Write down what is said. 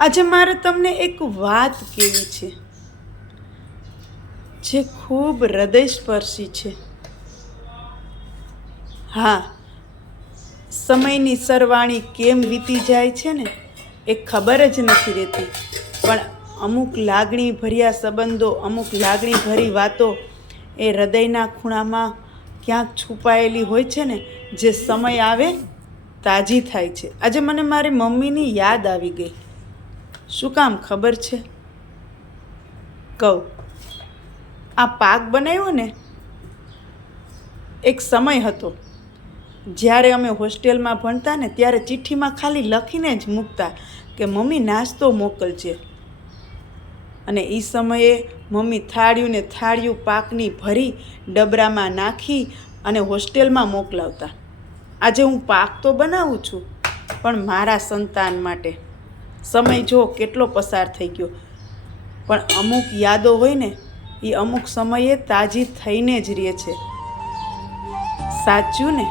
આજે મારે તમને એક વાત કહેવી છે જે ખૂબ હૃદયસ્પર્શી છે. હા, સમયની સરવાણી કેમ વીતી જાય છે ને એ ખબર જ નથી રહેતી, પણ અમુક લાગણી ભર્યા સંબંધો, અમુક લાગણી ભરી વાતો એ હૃદયના ખૂણામાં ક્યાંક છુપાયેલી હોય છે ને, જે સમય આવે તાજી થાય છે. આજે મને મારી મમ્મીની યાદ આવી ગઈ. શું કામ ખબર છે? કહું. આ પાક બનાવ્યો ને, એક સમય હતો જ્યારે અમે હોસ્ટેલમાં ભણતા ને, ત્યારે ચિઠ્ઠીમાં ખાલી લખીને જ મૂકતા કે મમ્મી નાસ્તો મોકલજે. અને એ સમયે મમ્મી થાળિયું ને થાળિયું પાકની ભરી ડબરામાં નાખી અને હોસ્ટેલમાં મોકલાવતા. આજે હું પાક તો બનાવું છું, પણ મારા સંતાન માટે. સમય જો કેટલો પસાર થઈ ગયો, પણ અમુક યાદો હોય ને એ અમુક સમયે તાજી થઈને જ રહે છે. સાચું ને?